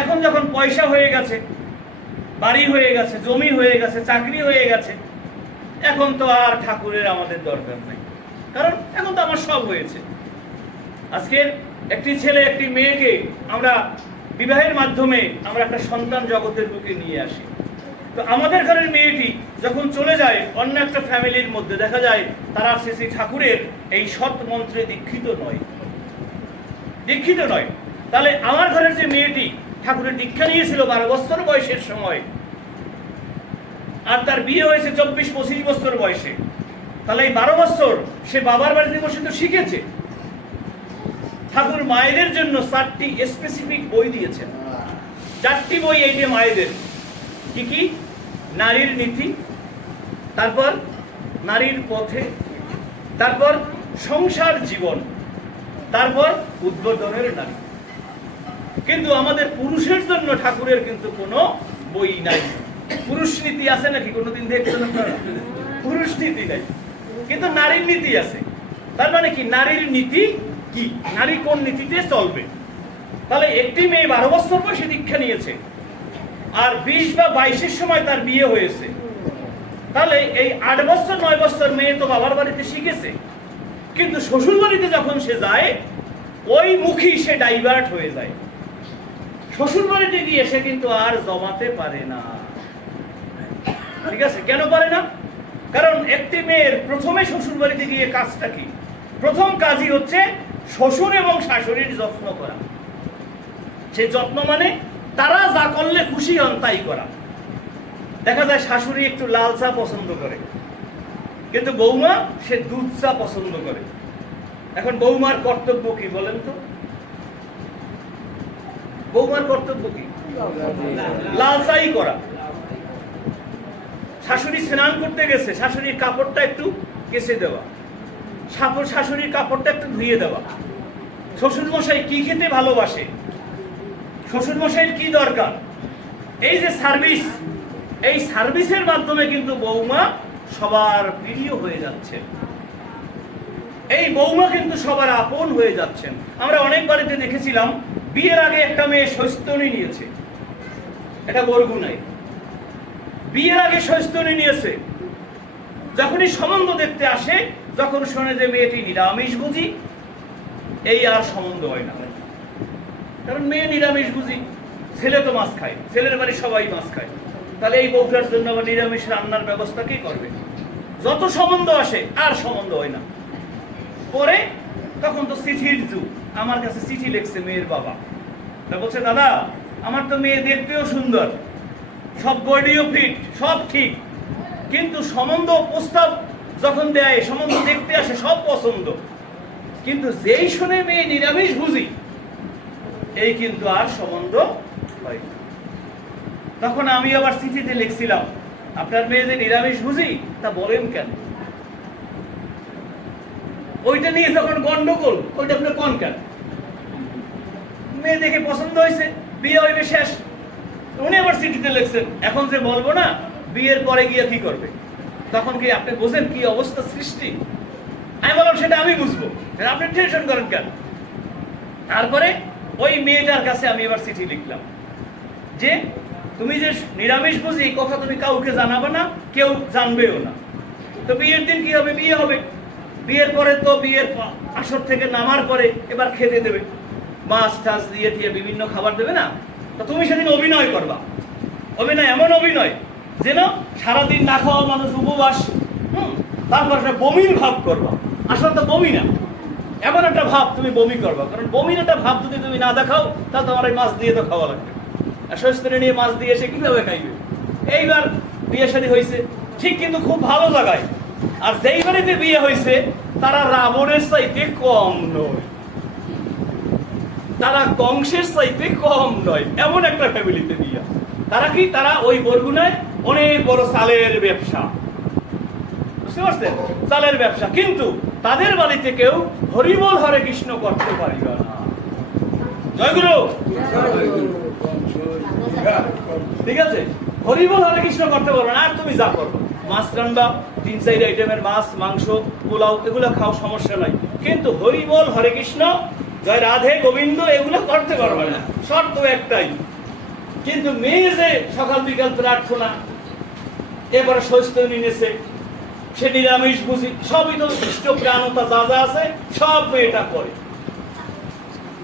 এখন যখন পয়সা হয়ে গেছে, বাড়ি হয়ে গেছে, জমি হয়ে গেছে, চাকরি হয়ে গেছে, এখন তো আর ঠাকুরের আমাদের দরকার নেই, কারণ এখন তো আমার সব হয়েছে। আজকের একটি ছেলে একটি মেয়েকে আমরা বিবাহের মাধ্যমে আমরা একটা সন্তান জগতের বুকে নিয়ে আসি। তো আমাদের ঘরের মেয়েটি যখন চলে যায় অন্য একটা ফ্যামিলির মধ্যে, দেখা যায় তারা শ্রী ঠাকুরের এই সৎ মন্ত্রে দীক্ষিত নয়। তাহলে আমার ঘরের যে মেয়েটি ঠাকুরের দীক্ষা নিয়েছিল 12 বছর বয়সের সময়, আর তার বিয়ে হয়েছে 24-25 বছর বয়সে, তাহলে এই 12 বছর সে বাবার বাড়িতে বসে তো শিখেছে। ঠাকুর মায়েদের জন্য 4টি স্পেসিফিক বই দিয়েছেন। 4টি বই এই যে মায়েদের, কি কি? নারীর নীতি, তারপর নারীর পথে, তারপর সংসার জীবন, তারপর উদ্বোধনের নারী। কিন্তু আমাদের পুরুষের জন্য ঠাকুরের কিন্তু কোনো বই নাই। পুরুষ নীতি আছে নাকি? কোনোদিন দেখছেন আপনারা? পুরুষ নীতি নাই, কিন্তু নারীর নীতি আছে। তার মানে কি? নারীর নীতি কি? নারী কোন নীতিতে চলবে? তাহলে একটি মেয়ে 12 বছর বয়সে দীক্ষা নিয়েছে, আর 20 বা 22-এর সময় তার বিয়ে হয়েছে, তাহলে এই 8 বছর 9 বছর মেয়ে তো বাবার বাড়িতে শিখেছে, কিন্তু শ্বশুর বাড়িতে যখন সে যায় ওই মুখী সে ডাইভার্ট হয়ে যায়। শ্বশুর বাড়িতে গিয়ে সে কিন্তু আর জমাতে পারে না। ঠিক আছে? কেন পারে না? কারণ একটি মেয়ের প্রথমে শ্বশুর বাড়িতে গিয়ে কাজটা কি? প্রথম কাজই হচ্ছে শ্বশুর এবং শাশুড়ির যত্ন করা। সেই যত্ন মানে তারা যা করলে খুশি হন তাই করা। দেখা যায় শাশুড়ি একটু লাল চা পছন্দ করে, কিন্তু বৌমা সে দুধ চা পছন্দ করে। এখন বৌমার কর্তব্য কি বলেন তো? বৌমার কর্তব্য কি? লাল চাই করা। শাশুড়ি স্নান করতে গেছে, শাশুড়ির কাপড়টা একটু কেচে দেওয়া, শাশুড়ির কাপড়টা একটু ধুয়ে দেওয়া। শ্বশুর মশাই কি খেতে ভালোবাসে, শ্বশুর মশাইয়ের কি দরকার, এই যে সার্ভিস, এই সার্ভিসের মাধ্যমে কিন্তু বৌমা সবার প্রিয় হয়ে যাচ্ছে। এই বৌমা কিন্তু সবার আপন হয়ে যাচ্ছেন। আমরা অনেক বাড়িতে দেখেছিলাম বিয়ের আগে একটা মেয়ে শৈস্তনী নিয়েছে, এটা বরগুনায়। বিয়ের আগে শৈস্তনী নিয়েছে, যখনই সম্বন্ধ দেখতে আসে, যখন শোনে যে মেয়েটি নিরামিষ বুঝি, এই আর সম্বন্ধ হয় না। কারণ মেয়ে নিরামিষ বুঝি, ছেলে তো মাছ খায়, ছেলের বাড়ি সবাই মাছ খায়, তাহলে এই বউটার জন্য আবার নিরামিষ রান্নার ব্যবস্থা কে করবে? যত সম্বন্ধ আসে আর সম্বন্ধ হয় না। পরে তখন তো চিঠির যুগ, আমার কাছে চিঠি লিখছে মেয়ের বাবা, বলছে দাদা আমার তো মেয়ে দেখতেও সুন্দর, সব বডিও ফিট, সব ঠিক, কিন্তু সম্বন্ধ প্রস্তাব যখন দেয়, সম্বন্ধ দেখতে আসে, সব পছন্দ, কিন্তু যেই শুনে মেয়ে নিরামিষ বুঝি, এই কিন্তু আর সম্বন্ধ হয় না। তখন আমি আবার চিঠিতে লিখছিলাম, আপনার মেয়ে যে নিরামিষ বুঝি তা বলেন কেন? ওইটা নিয়ে যখন গন্ডগোল, ওইটা আপনি কোন কেন? মেয়ে দেখে পছন্দ হয়েছে, বিয়ে হইবে, শেষ। উনি আবার চিঠিতে লিখছেন, এখন যে বলবো না, বিয়ের পরে গিয়ে কি করবে? তখন কি আপনি বোঝেন কি অবস্থা সৃষ্টি? আমি বললাম সেটা আমি বুঝবো, আপনি টেনশন করেন কেন? তারপরে ওই মেয়েটার কাছে আমি এবার চিঠি লিখলাম যে তুমি যে নিরামিষ বুঝি, এই কথা তুমি কাউকে জানাবে না, কেউ জানবেও না। তো বিয়ের দিন কি হবে? বিয়ে হবে, বিয়ের পরে তো বিয়ের আসর থেকে নামার পরে এবার খেতে দেবে, মাছ টাছ দিয়ে দিয়ে বিভিন্ন খাবার দেবে না? তো তুমি সেদিন অভিনয় করবা, অভিনয় এমন অভিনয় যেন সারাদিন না খাওয়া মানুষ উপবাস, তারপর একটা বমির ভাব করবা। আসলে তো বমি না, এমন একটা ভাব তুমি বমি করবা, কারণ বমির একটা ভাব যদি তুমি না দেখাও, তাহলে তোমার এই মাছ দিয়ে তো খাওয়া লাগবে। শস্ত্রে নিয়ে মাছ দিয়ে এসে কিভাবে খাইবে? এইবার বিয়ে শাদী হয়েছে ঠিক, কিন্তু খুব ভালো জায়গায়, আর যেই বাড়িতে বিয়ে হয়েছে তারা রাবণের চাইতে কম নয়, তারা কংসের চাইতে কম নয়, এমন একটা ফ্যামিলিতে বিয়ে। তারা কি? তারা ওই বরগুনায় অনেক বড় চালের ব্যবসা, বুঝতে পারছেন? চালের ব্যবসা, কিন্তু তাদের বাড়িতে কেউ হরিবল হরে কৃষ্ণ করতে পারিবে না। জয়গুরু, ঠিক আছে? হরিবল হরে কৃষ্ণ করতে পারবে না। আর তুমি যা করবো, মাছ রান্না, 3-4 আইটেমের মাছ, মাংস, পোলাও, এগুলো খাও, সমস্যা নাই, কিন্তু হরিবল হরে কৃষ্ণ জয় রাধে গোবিন্দ এগুলো করতে পারবে না, শর্ত একটাই। কিন্তু মেয়ে যে সকাল বিকাল প্রার্থনা, এবারে স্বস্ত নিয়েছে, সে নিরামিষ বুঝি, সবই তো ইষ্ট প্রাণতা যা যা আছে সব মেয়েটা করে।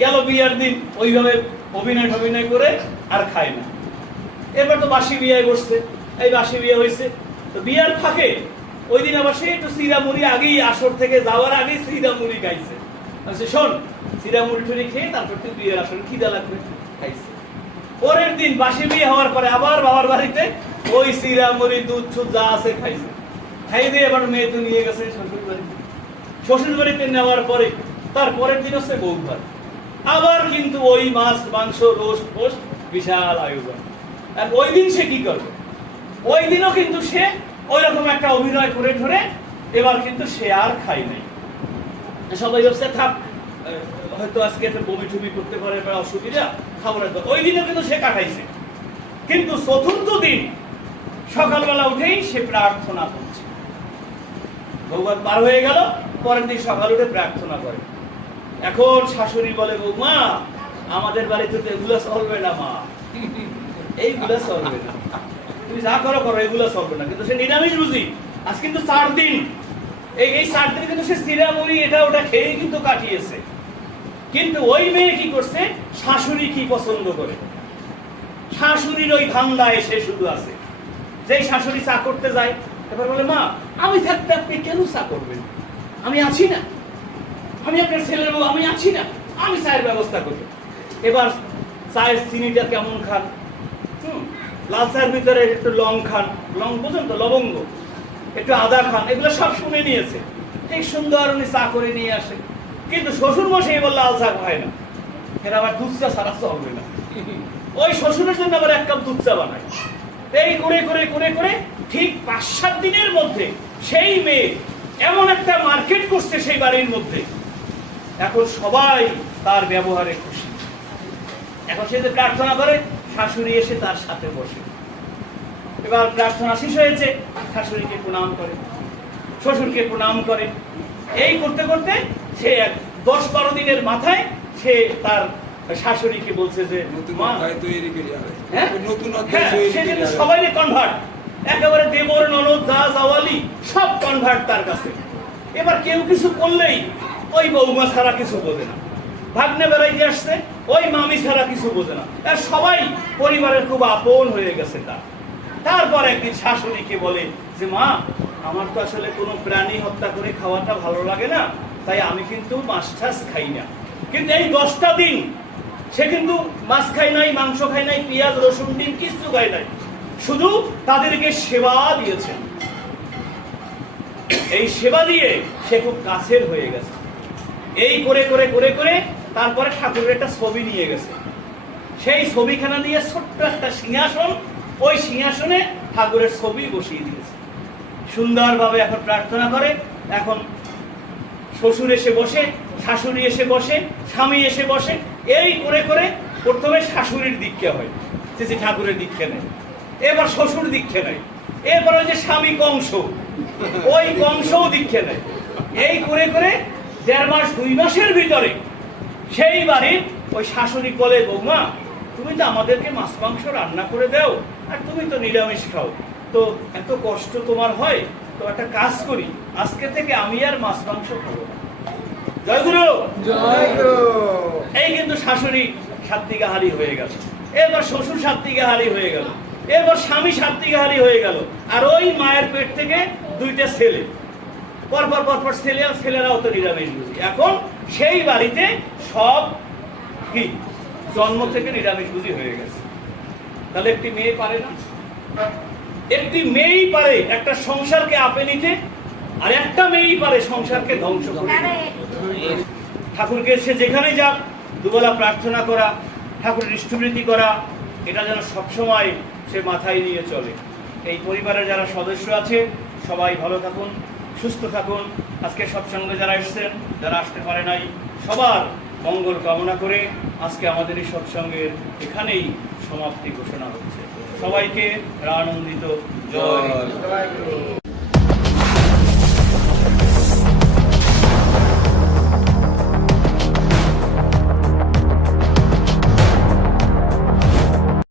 গেল বিয়ার দিন ওইভাবে অভিনয় করে আর খায় না। এবার তো বাসি বিয়ে বসছে, এই বাসি বিয়ে হয়েছে, তো বিয়ার ফাঁকে ওই দিন আবার সে একটু চিরা মুড়ি আগেই, আসর থেকে যাওয়ার আগেই চিরা মুড়ি খাইছে। শোন, চিরা মুড়ি টুড়ি খেয়ে তারপর তুই বিয়ের আসরে খিদা লাগবে, খাইছে। পরের দিন বাসি বিয়ে হওয়ার পরে আবার বাবার বাড়িতে ওই চিরা মুড়ি দুধ ছুদ যা আছে খাইছে। খাই দিয়ে এবার মেয়ে তো নিয়ে গেছে শ্বশুর বাড়িতে। শ্বশুর বাড়িতে নেওয়ার পরে তার পরের দিন হচ্ছে বৌভাত, আবার কিন্তু ওই মাছ মাংস রোস্ট ফোস্ট বিশাল আয়োজন। আর ওই দিন সে কি করবে? ওই দিনও কিন্তু সে ওই রকম একটা অভিনয় করে ধরে এবার কিন্তু সে আর খাই নাই। সবাই হচ্ছে থাক, হয়তো আজকে একটা বমি টুমি করতে পারে বা অসুবিধা, খাবারের দরকার, ওই দিনও কিন্তু সে কাটাইছে। কিন্তু চতুর্থ দিন সকালবেলা উঠেই সে প্রার্থনা করছে। বৌভাত পার হয়ে গেল, পরের দিন সকাল উঠে প্রার্থনা করে। এখন শাশুড়ি বলে, বৌমা আমাদের বাড়িতে তো এগুলো চলবে না মা, এইগুলো চলবে না, তুমি যা করো করো, এগুলো চলবে না। কিন্তু সে নিরামিষ বুঝি, আজ কিন্তু 4 দিন, এই 4 দিন কিন্তু সে চিরা মুড়ি এটা ওটা খেয়ে কিন্তু কাটিয়েছে। কিন্তু ওই মেয়ে কি করছে, শাশুড়ি কি পছন্দ করে, শাশুড়ির ওই ধান্দায় সে শুধু আছে। যেই শাশুড়ি চা করতে যায়, এবার বলে, মা আমি থাকতে আপনি কেন চা করবেন, আমি আছি না, আমি আপনার ছেলের বউ, আমি আছি না, আমি চায়ের ব্যবস্থা করবো। এবার চায়ের চিনিটা কেমন খান, লাল চায়ের ভিতরে একটু লং খান, লং বুঝেন তো, লবঙ্গ, একটু আদা খান, এগুলো সব শুনে নিয়েছে। ঠিক সুন্দর উনি চা করে নিয়ে আসে। কিন্তু শ্বশুর মশাই এবার লাল চা খায় না, এর আবার দুধ চা ছাড়া চলবে না। ওই শ্বশুরের জন্য আবার 1 কাপ দুধ চা বানায়। এই করে করে করে করে ঠিক 5-7 দিনের মধ্যে সেই মেয়ে এমন একটা মার্কেট করছে সেই বাড়ির মধ্যে, এখন সবাই তার ব্যবহারে খুশি। এখন সে যে প্রার্থনা করে, শাশুড়ি এসে তার সাথে বসে। এবার প্রার্থনা শেষ হয়েছে, শাশুড়িকে প্রণাম করে, শ্বশুরকে প্রণাম করে। এই করতে করতে সে 10-12 দিনের মাথায় সে তার শাশুড়িকে বলছে যে মা, সে কিন্তু সবাই কনভার্ট, একেবারে দেবর ননদ যা জাওয়ালি সব কনভার্ট তার কাছে। এবার কেউ কিছু করলেই ওই বৌমা ছাড়া কিছু বোঝে না, ভাগ্নে বেড়াইতে আসছে ওই মামি ছাড়া কিছু বোঝে না, সবাই পরিবারের খুব আপন হয়ে গেছে তার। তারপর একদিন শাশুড়িকে বলে যে মা, আমার তো আসলে কোনো প্রাণী হত্যা করে খাওয়াটা ভালো লাগে না, তাই আমি কিন্তু মাছ টাছ খাই না। কিন্তু এই 10টা দিন সে কিন্তু মাছ খায় নাই, মাংস খায় নাই, পেঁয়াজ রসুন ডিম কিছু খায় নাই, শুধু তাদেরকে সেবা দিয়েছে। এই সেবা দিয়ে সে খুব কাছের হয়ে গেছে। এই করে করে করে করে তারপরে ঠাকুরের একটা ছবি নিয়ে গেছে। সেই ছবিখানা দিয়ে ছোট্ট একটা সিংহাসন, ওই সিংহাসনে ঠাকুরের ছবি বসিয়ে দিয়েছে। সুন্দরভাবে এখন প্রার্থনা করে। এখন শ্বশুর এসে বসে, শাশুড়ি এসে বসে, স্বামী এসে বসে। এই করে করে প্রথমে শাশুড়ির দীক্ষা হয়, যে ঠাকুরের দীক্ষা নেয়, এবার শ্বশুর দীক্ষা নেয়, এরপর ওই যে স্বামী কংস, ওই কংসও দীক্ষা নেয়। এই করে করে 1.5 মাস 2 মাসের ভিতরে সেই বাড়ির ওই শাশুড়ি বলে, বৌমা তুমি তো আমাদেরকে মাছ মাংস রান্না করে দাও, আর তুমি তো নিরামিষ খাও, তো এত কষ্ট তোমার হয়, তো একটা কাজ করি, আজকে থেকে আমি আর মাছ মাংস খাবো না। জয় গুরু, জয় গুরু। এই কিন্তু শাশুড়ি সাত্বিকাহারী হয়ে গেল, এবার শ্বশুর সাত্বিকাহারী হয়ে গেল, এবার স্বামী সাত্বিকাহারী হয়ে গেল। আর ওই মায়ের পেট থেকে 2টা ছেলে, পরপর পরপর ছেলে, আর ছেলেরাও তো নিরামিষ বুঝি। এখন সেই বাড়িতে সব কি জন্ম থেকে নিরামিষ বুঝি হয়ে গেছে। তাহলে একটি মেয়ে পারে না? একটি মেয়েই পারে একটা সংসারকে আপে নিতে, আর একটা মেয়েই পারে সংসারকে ধ্বংস করে। ঠাকুরকে সে যেখানে যাক দুবেলা প্রার্থনা করা, ঠাকুরের ইষ্টবৃত্তি করা, এটা যেন সবসময় সে মাথায় নিয়ে চলে। এই পরিবারের যারা সদস্য আছে সবাই ভালো থাকুন, সুস্থ থাকুন। আজকে সৎসঙ্গে যারা এসেছেন, যারা আসতে পারে নাই, সবার মঙ্গল কামনা করে আজকে আমাদের এই সৎসঙ্গের এখানেই সমাপ্তি ঘোষণা হচ্ছে। সবাইকে আনন্দিত জয়।